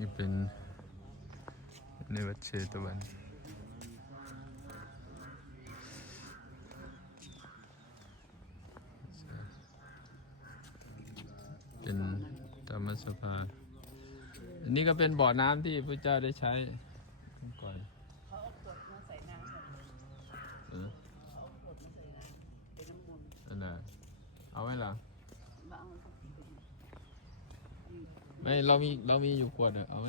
นี่เป็นในวัดเชตวันเป็นธรรมสภาอันนี้ก็เป็นบ่อน้ำที่พระเจ้าได้ใช้ก่อนเขาเอาขวดมาใส่น้ำกันเออเขาเอาขวดมาใส่น้ำเป็นน้ำมนต์อันน่ะเอาไว้เหรอ มาเอาเข้าไปดู ไม่เรามีเรามีอยู่ขวดอะเอาไหม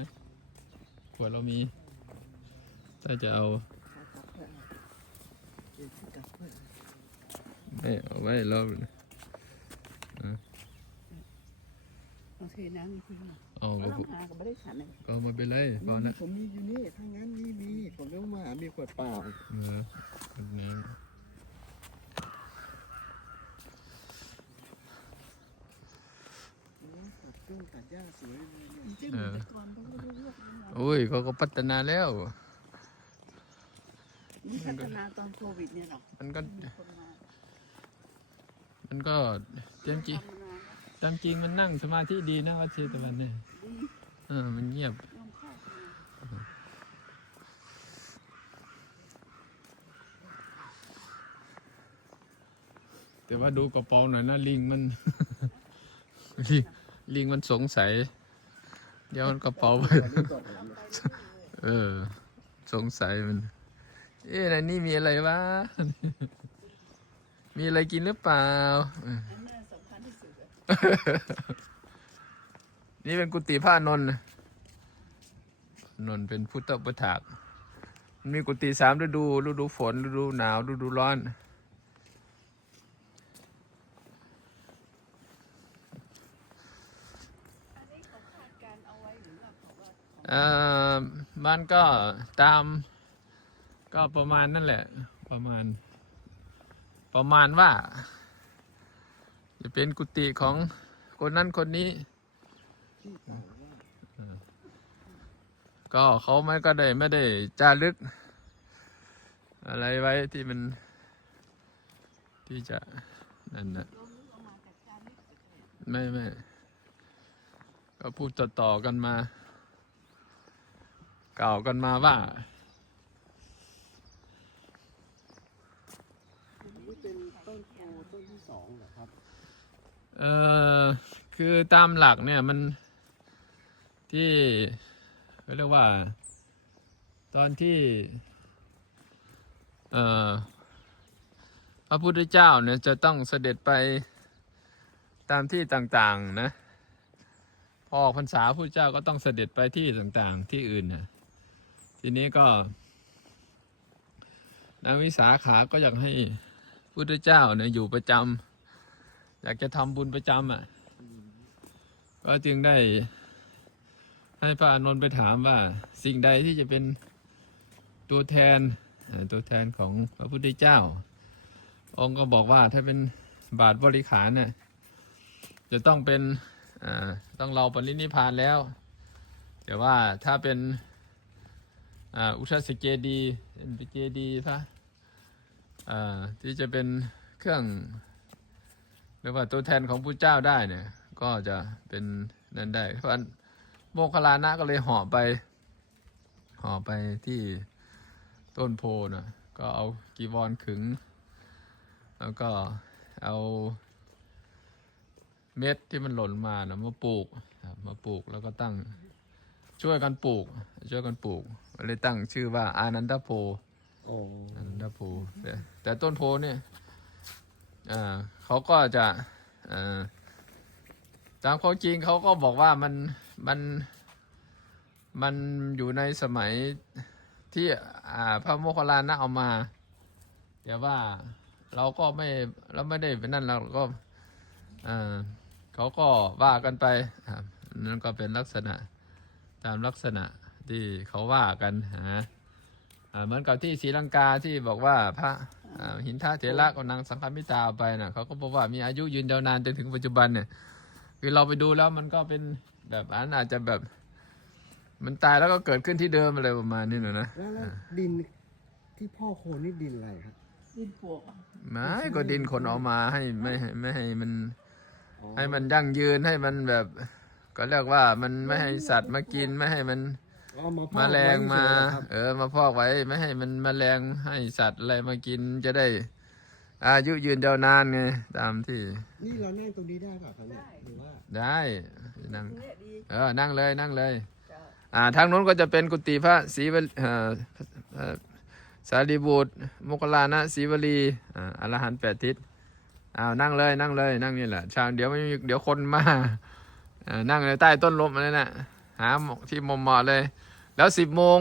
ขวดเรามีถ้าจะเอาไม่เอาไว้เราเอาเทน้ำนี่ขึ้นมาเอาเขาก็ต้องหาก็ไม่ได้ฉันเลยก็ไมาเป็นไรก็นี่นะผมมีอยู่นี่ถ้างั้นนี่มีผมไม่ต้องมาหามีขวดเปล่าเออขวดน้ตัดเครื่อง ตัดหญ้าสวยเลยเนี่ยจริงๆแต่ก่อนเขาไม่ได้เลือกน้ำำโอ้ยเขาก็พัฒนาแล้วมันพัฒนาตอนโควิดเนี่ยหรอกมันก็ มีคนมามันก็เต็มจริงทำนานแล้วตามจริงมันนั่งสมาธิดีนะวัดเชตวันเนี่ยดีเออมันเงียบยอมเข้ามาแต่ว่าดูกระเป๋าหน่อยนะลิงมัน ลิง ลิงมันสงสัย เดี๋ยวมันกระเป๋าตอนนี้ตกแล้วเออ สงสัยมัน เอ๊ะในนี่มีอะไรวะ มีอะไรกินหรือเปล่า นี่เป็นกุฏิพระนนท์นนท์เป็นพุทธประถากมีกุฏิสามฤดู ฤดูฝน ฤดูหนาว ฤดูร้อนนี้เขาคาดการณ์เอาไว้หรือว่า เอ่อมันก็ตาม ก็ประมาณนั่นแหละ ประมาณ ประมาณว่า จะเป็นกุฏิของคนนั้นคนนี้ ก็เขาไม่ก็ได้ไม่ได้จารึก อะไรไว้ที่มัน ที่จะ นั่นนะไม่ไม่ก็พูดต่อๆกันมา กล่าวกันมาว่าอันนี้เป็นต้นโพต้นที่สองเหรอครับ เออคือตามหลักเนี่ยมันที่เขาเรียกว่า ตอนที่ เอ่อพระพุทธเจ้าเนี่ยจะต้องเสด็จไปตามที่ต่างๆนะ พอออกพรรษาพระพุทธเจ้าก็ต้องเสด็จไปที่ต่างๆ ที่อื่นนะ ทีนี้ก็นางวิสาขาก็อยากให้พุทธเจ้าเนี่ยอยู่ประจำอยากจะทำบุญประจำอะ ก็จึงได้ ให้พระอานนท์ไปถามว่า สิ่งใดที่จะเป็นตัวแทนตัวแทนของพระพุทธเจ้า องค์ก็บอกว่าถ้าเป็นบาทบริขารเนี่ยจะต้องเป็นต้องเราปรินิพานแล้ว แต่ว่าถ้าเป็น อ่าอุทสเจดีเป็นเจดีย์พระที่จะเป็นเครื่องหรือว่าตัวแทนของพระเจ้าได้เนี่ย ก็จะเป็นนั่นได้ เพราะโมคลานะก็เลยห่อไปห่อไปที่ต้นโพนะก็เอากีวรขึง แล้วก็เอาเม็ดที่มันหล่นมานะมาปลูกมาปลูกแล้วก็ตั้ง ช่วยกันปลูก ช่วยกันปลูกก็เลยตั้งชื่อว่าอานันตโพโอ้อันดับโพแต่แต่ต้นโพเนี่ยอ่าเขาก็จะอ่าตามความจริงเขาก็บอกว่ามันมันมันอยู่ในสมัยที่อ่าพระโมคคัลลานะเอามาแต่ว่าเราก็ไม่เราไม่ได้เป็นนั่นเราก็อ่าเขาก็ว่ากันไปครับนั่นก็เป็นลักษณะ ตามลักษณะที่เขาว่ากันหาอ่าเหมือนกับที่ศรีลังกาที่บอกว่าพระอ่าหินท่าเถระกับนางสังฆมิตราเอาไปนะเขาก็บอกว่ามีอายุยืนยาวนานจนถึงปัจจุบันเนี่ย คือเราไปดูแล้วมันก็เป็นแบบอันอาจจะแบบ มันตายแล้วก็เกิดขึ้นที่เดิมอะไรประมาณนี้นะนะแล้วแล้วดินที่พ่อโคนนี่ดินอะไรครับดินปลวกอะไม่ก็ดินขนออกมาให้ไม่ให้ไม่ให้มันอ๋อให้มันยั่งยืนให้มันแบบค ก็เรียกว่ามันไม่ให้สัตว์มากินไม่ให้มันเอามาพแมอกลงมา ไว้เฉยๆครับเออมาพอกไว้ไม่ให้มันแมลงให้สัตว์อะไรมากินจะได้ อายุยืนยาวนานไงตามที่ นี่เรานั่งตรงนี้ได้ป่ะครับเนี่ยหรือว่าได้นั่งเนี่ยดีเออนั่งเลยนั่งเลยจ้ะอ่าทางนู้นก็จะเป็นกุฏิพระศรีวลีเอ่อเอ่อสารีบุตรโมคคลลานะศรีวลีอ่าอรหันต์แปดทิศอ้าวนั่งเลยนั่งเลยนั่งนี่แหละชางเดี๋ยวไม่มีเดี๋ยวคนมาอ่า นั่งเลยใต้ต้นลมอะไรน่ะหาที่มุมเหมาะเลย แล้วสิบโมง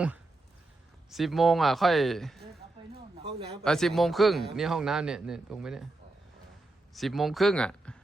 สิบโมงอะค่อยเดินเอาไปโน่นหน่อยห้องน้ำเออสิบโมงครึ่งนี่ห้องน้ำเนี่ยเนี่ยตรงไปเนี่ยสิบโมงครึ่งอะเ